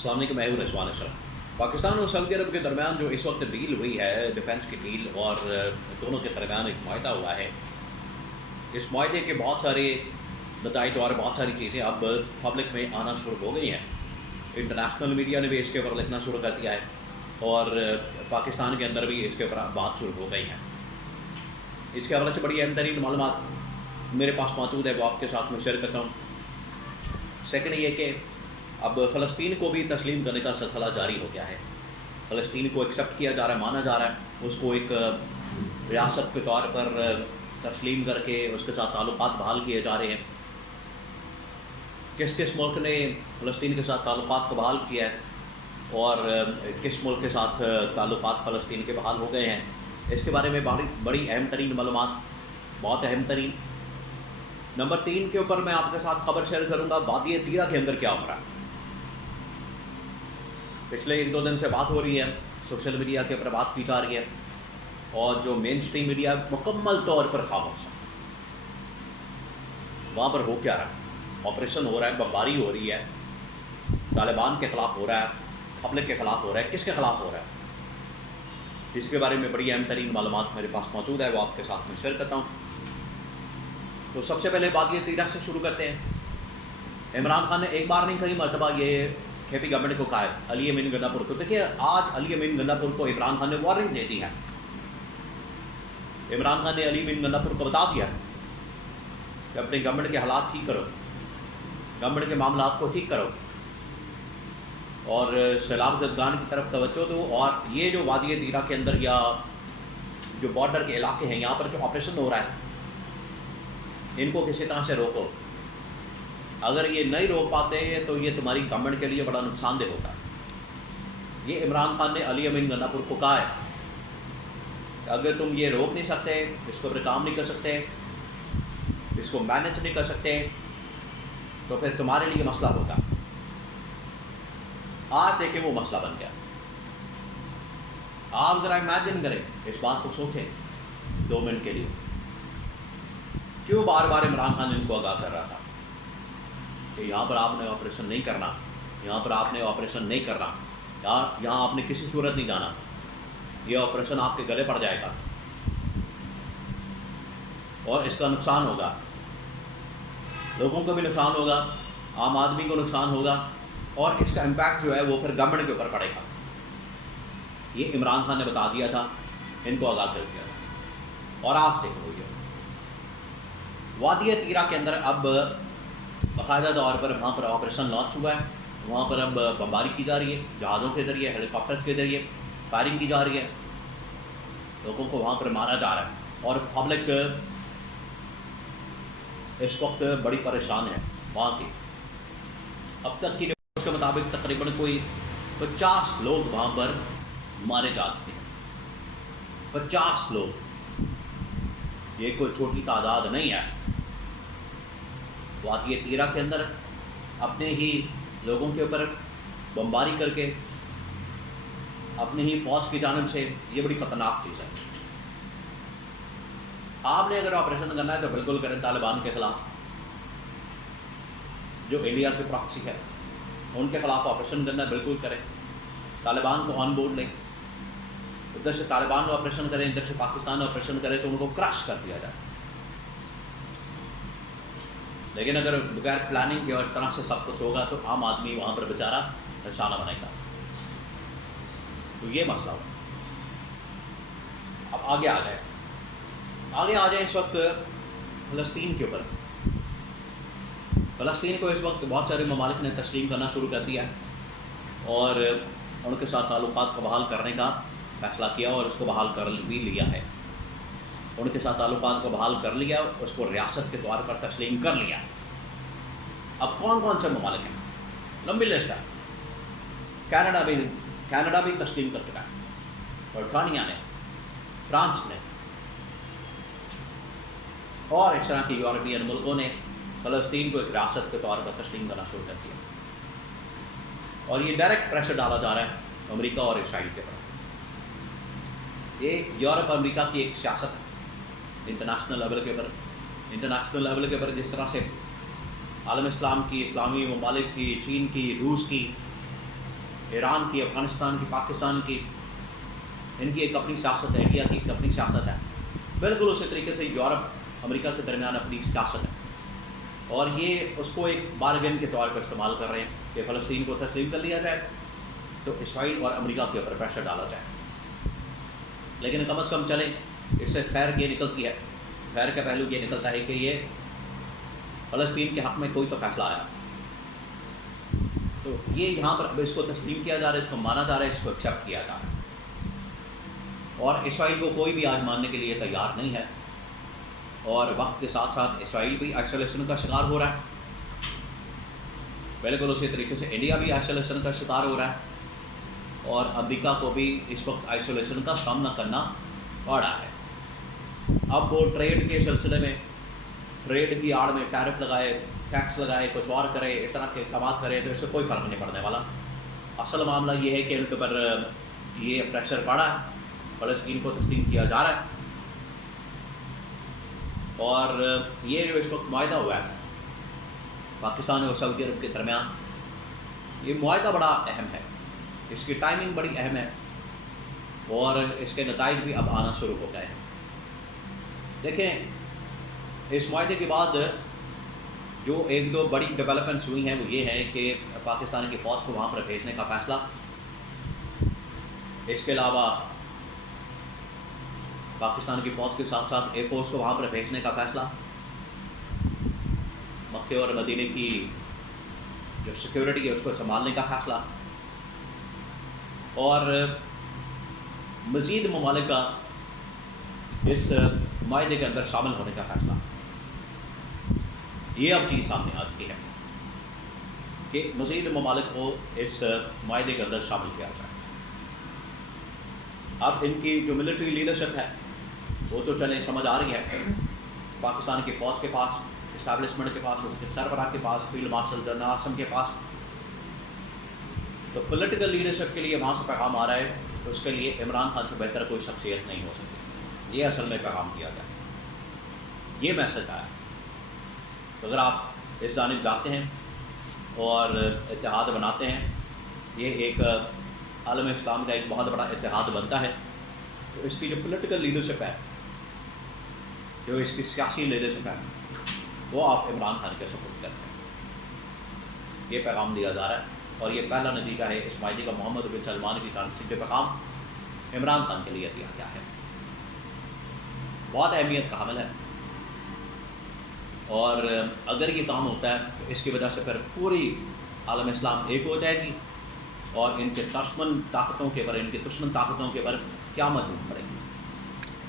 السلام علیکم، میں ہوں رضوان اشرف۔ پاکستان اور سعودی عرب کے درمیان جو اس وقت ڈیل ہوئی ہے، ڈیفینس کی ڈیل، اور دونوں کے درمیان ایک معاہدہ ہوا ہے، اس معاہدے کے بہت سارے نتائج اور بہت ساری چیزیں اب پبلک میں آنا شروع ہو گئی ہیں۔ انٹرنیشنل میڈیا نے بھی اس کے اوپر لکھنا شروع کر دیا ہے، اور پاکستان کے اندر بھی اس کے اوپر بات شروع ہو گئی ہیں۔ اس کے حوالے سے بڑی اہم ترین معلومات میرے پاس موجود ہے، وہ آپ کے ساتھ میں شیئر کرتا ہوں۔ سیکنڈ یہ کہ اب فلسطین کو بھی تسلیم کرنے کا سلسلہ جاری ہو گیا ہے۔ فلسطین کو ایکسیپٹ کیا جا رہا ہے، مانا جا رہا ہے، اس کو ایک ریاست کے طور پر تسلیم کر کے اس کے ساتھ تعلقات بحال کیے جا رہے ہیں۔ کس کس ملک نے فلسطین کے ساتھ تعلقات کو بحال کیا ہے اور کس ملک کے ساتھ تعلقات فلسطین کے بحال ہو گئے ہیں، اس کے بارے میں بڑی اہم ترین معلومات، بہت اہم ترین۔ نمبر 3 کے اوپر میں آپ کے ساتھ خبر شیئر کروں گا، وادی تیرہ کے اندر کیا ہو رہا ہے۔ پچھلے 1-2 دن سے بات ہو رہی ہے، سوشل میڈیا کے اوپر بات کی جا رہی ہے، اور جو مین اسٹریم میڈیا مکمل طور پر خاموش ہے۔ وہاں پر ہو کیا رہا ہے؟ آپریشن ہو رہا ہے، بمباری ہو رہی ہے، طالبان کے خلاف ہو رہا ہے، پبلک کے خلاف ہو رہا ہے، کس کے خلاف ہو رہا ہے؟ اس کے بارے میں بڑی اہم ترین معلومات میرے پاس موجود ہے، وہ آپ کے ساتھ میں شیئر کرتا ہوں۔ تو سب سے پہلے وادی تیرہ سے شروع کرتے ہیں۔ عمران خان نے ایک بار نہیں کئی مرتبہ یہ کے پی گورنمنٹ کو کہا ہے، علی امین گنہ پور کو۔ دیکھیے، آج علی امین گنہ پور کو عمران خان نے وارننگ دے دی ہے۔ عمران خان نے علی امین گنہ پور کو بتا دیا کہ اپنے گورنمنٹ کے حالات ٹھیک کرو، گورنمنٹ کے معاملات کو ٹھیک کرو، اور سیلاب زدگان کی طرف توجہ دو، اور یہ جو وادی تیرہ کے اندر یا جو بارڈر کے علاقے ہیں، یہاں پر جو آپریشن ہو رہا ہے، ان کو کسی طرح سے روکو۔ اگر یہ نہیں روک پاتے تو یہ تمہاری گورنمنٹ کے لیے بڑا نقصان دہ ہوتا ہے۔ یہ عمران خان نے علی امین گنہ پور کو کہا ہے کہ اگر تم یہ روک نہیں سکتے، اس کے اوپر کام نہیں کر سکتے، اس کو مینج نہیں کر سکتے، تو پھر تمہارے لیے مسئلہ ہوگا۔ آج دیکھیں وہ مسئلہ بن گیا۔ آپ ذرا امیجن کریں، اس بات کو سوچیں 2 منٹ کے لیے، کیوں بار بار عمران خان ان کو آگاہ کر رہا تھا کہ یہاں پر آپ نے آپریشن نہیں کرنا، یہاں پر آپ نے آپریشن نہیں کرنا، یہاں آپ نے کسی صورت نہیں جانا، یہ آپریشن آپ کے گلے پڑ جائے گا اور اس کا نقصان ہوگا، لوگوں کو بھی نقصان ہوگا، عام آدمی کو نقصان ہوگا، اور اس کا امپیکٹ جو ہے وہ پھر گورنمنٹ کے اوپر پڑے گا۔ یہ عمران خان نے بتا دیا تھا، ان کو آگاہ کر دیا تھا، اور آپ دیکھ لو، وادی تیرہ کے اندر اب باقاعدہ طور پر وہاں پر آپریشن لانچ ہوا ہے۔ وہاں پر اب بمباری کی جا رہی ہے، جہازوں کے ذریعے، ہیلی کاپٹرز کے ذریعے فائرنگ کی جا رہی ہے، لوگوں کو وہاں پر مارا جا رہا ہے، اور پبلک اس وقت بڑی پریشان ہے وہاں کی۔ اب تک کی رپورٹ کے مطابق تقریباً کوئی 50 لوگ وہاں پر مارے جا چکے ہیں۔ 50 لوگ، یہ کوئی چھوٹی تعداد نہیں ہے۔ وادی تیرہ کے اندر اپنے ہی لوگوں کے اوپر بمباری کر کے، اپنی ہی فوج کی جانب سے، یہ بڑی خطرناک چیز ہے۔ آپ نے اگر آپریشن کرنا ہے تو بالکل کریں، طالبان کے خلاف، جو انڈیا کے پراکسی ہے، ان کے خلاف آپریشن کرنا ہے، بالکل کریں، طالبان کو آن بورڈ لیں، ادھر سے طالبان آپریشن کریں، ادھر سے پاکستان آپریشن کرے تو ان کو کرش کر دیا جائے۔ لیکن اگر بغیر پلاننگ کے اور اس طرح سے سب کچھ ہوگا تو عام آدمی وہاں پر بیچارہ نشانہ بنے گا۔ تو یہ مسئلہ ہوگا۔ اب آگے آ جائیں اس وقت فلسطین کے اوپر۔ فلسطین کو اس وقت بہت سارے ممالک نے تسلیم کرنا شروع کر دیا ہے، اور ان کے ساتھ تعلقات کو بحال کرنے کا فیصلہ کیا، اور اس کو بحال کر بھی لیا ہے۔ ان کے ساتھ تعلقات کو بحال کر لیا، اس کو ریاست کے طور پر تسلیم کر لیا۔ اب کون کون سے ممالک ہیں؟ لمبی لسٹ ہے۔ کینیڈا بھی تسلیم کر چکا ہے، برطانیہ نے، فرانس نے، اور اس طرح کی یورپین ملکوں نے فلسطین کو ایک ریاست کے طور پر تسلیم کرنا شروع کر دیا، اور یہ ڈائریکٹ پریشر ڈالا جا رہا ہے امریکہ اور اسرائیل کے اوپر۔ یہ یورپ امریکہ کی ایک سیاست ہے انٹرنیشنل لیول کے اوپر، جس طرح سے عالم اسلام کی، اسلامی ممالک کی، چین کی، روس کی، ایران کی، افغانستان کی، پاکستان کی، ان کی ایک اپنی سیاست ہے، انڈیا کی ایک اپنی سیاست ہے، بالکل اسی طریقے سے یورپ امریکہ کے درمیان اپنی سیاست ہے، اور یہ اس کو ایک بارگین کے طور پر استعمال کر رہے ہیں کہ فلسطین کو تسلیم کر لیا جائے تو اسرائیل اور امریکہ کے اوپر پریشر ڈالا جائے. لیکن کم از کم چلیں، اس سے خیر یہ نکلتی ہے، خیر کا پہلو یہ نکلتا ہے کہ یہ فلسطین کے حق میں کوئی تو فیصلہ آیا، تو یہ یہاں پر اب اس کو تسلیم کیا جا رہا ہے، اس کو مانا جا رہا ہے، اس کو ایکسیپٹ کیا جا رہا ہے، اور اسرائیل کو کوئی بھی آج ماننے کے لیے تیار نہیں ہے. اور وقت کے ساتھ ساتھ اسرائیل بھی آئسولیشن کا شکار ہو رہا ہے، بالکل اسی طریقے سے انڈیا بھی آئسولیشن کا شکار ہو رہا ہے، اور امریکہ کو بھی اس وقت آئسولیشن کا سامنا کرنا پڑ رہا ہے. اب وہ ٹریڈ کے سلسلے میں، ٹریڈ کی آڑ میں ٹیرف لگائے، ٹیکس لگائے، کچھ اور کرے، اس طرح کے اقدامات کرے تو اس سے کوئی فرق نہیں پڑنے والا. اصل معاملہ یہ ہے کہ ان کے اوپر یہ پریشر پڑا ہے، فلسطین کو تسلیم کیا جا رہا ہے، اور یہ جو اس وقت معاہدہ ہوا ہے پاکستان اور سعودی عرب کے درمیان، یہ معاہدہ بڑا اہم ہے، اس کی ٹائمنگ بڑی اہم ہے، اور اس کے نتائج بھی اب آنا شروع ہو گئے ہیں. دیکھیں، اس معاہدے کے بعد جو ایک دو بڑی ڈیولپمنٹس ہوئی ہیں وہ یہ ہے کہ پاکستان کی فوج کو وہاں پر بھیجنے کا فیصلہ، اس کے علاوہ پاکستان کی فوج کے ساتھ ساتھ ایئر فورس کو وہاں پر بھیجنے کا فیصلہ، مکے اور مدینے کی جو سیکیورٹی ہے اس کو سنبھالنے کا فیصلہ، اور مزید ممالک کا اس معاہدے کے اندر شامل ہونے کا فیصلہ. یہ اب چیز سامنے آ چکی ہے کہ مزید ممالک کو اس معاہدے کے اندر شامل کیا جائے. اب ان کی جو ملٹری لیڈرشپ ہے وہ تو چلیں سمجھ آ رہی ہے، پاکستان کی فوج کے پاس، اسٹیبلشمنٹ کے پاس، اس کے سربراہ کے پاس، فیلڈ مارشل جنرل عاصم کے پاس، تو پولیٹیکل لیڈرشپ کے لیے وہاں سے پیغام آ رہا ہے تو اس کے لیے عمران خان سے بہتر کوئی شخصیت نہیں ہو سکتی. یہ اصل میں پیغام دیا جائے، یہ میسج آیا. تو اگر آپ اس جانب جاتے ہیں اور اتحاد بناتے ہیں، یہ ایک عالم اسلام کا ایک بہت بڑا اتحاد بنتا ہے، تو اس کی جو پولیٹیکل لیڈرشپ ہے، جو اس کی سیاسی لیڈرشپ ہے، وہ آپ عمران خان کے سپورٹ کرتے ہیں. یہ پیغام دیا جا رہا ہے، اور یہ پہلا نتیجہ ہے اس معاہدے کا محمد بن سلمان کی جانب سے جو پیغام عمران خان کے لیے دیا گیا ہے، بہت اہمیت کا حامل ہے. اور اگر یہ کام ہوتا ہے تو اس کی وجہ سے پھر پوری عالم اسلام ایک ہو جائے گی، اور ان کے دشمن طاقتوں کے پر، ان کی دشمن طاقتوں کے پر قیامت پڑے گی.